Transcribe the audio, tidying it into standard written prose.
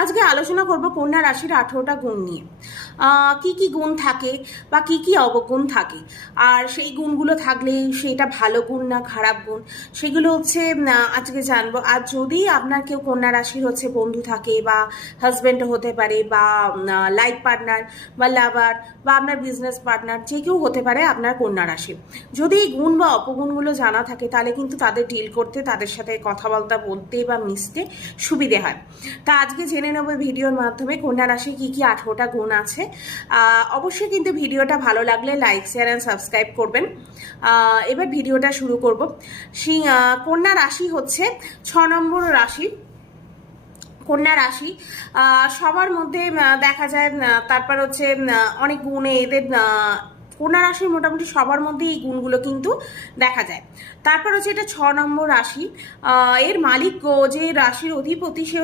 আজকে আলোচনা করব কন্যা রাশির 18টা গুণ নিয়ে। কি কি গুণ থাকে বা কি কি অবগুণ থাকে, আর সেই গুণগুলো থাকলে সেটা ভালো গুণ না খারাপ গুণ, সেগুলো হচ্ছে আজকে জানবো। আর যদি আপনার কেউ কন্যা রাশির হচ্ছে বন্ধু থাকে বা হাজব্যান্ডও হতে পারে বা লাইফ পার্টনার বা লাভার বা আপনার বিজনেস পার্টনার, যে কেউ হতে পারে আপনার কন্যা রাশি, যদি এই গুণ বা অপগুণগুলো জানা থাকে তাহলে কিন্তু তাদের ডিল করতে, তাদের সাথে কথাবার্তা বলতে বা মিশতে সুবিধে হয়। তা আজকে জেনে নেব ভিডিওর মাধ্যমে কন্যা রাশি কি কি 18টা গুণ আছে। অবশ্যই কিন্তু ভিডিওটা ভালো লাগলে লাইক শেয়ার অ্যান্ড সাবস্ক্রাইব করবেন। এবার ভিডিওটা শুরু করব। কন্যা রাশি হচ্ছে 6 নম্বর রাশি। কন্যা রাশি সবার মধ্যে দেখা যায়। তারপর হচ্ছে অনেক গুণে এদের কন্যা রাশির মোটামুটি সবার মধ্যে এই গুণগুলো কিন্তু দেখা যায়। তারপর হচ্ছে এটা 6 নম্বর রাশি। এর মালিক যে রাশির অধিপতি সে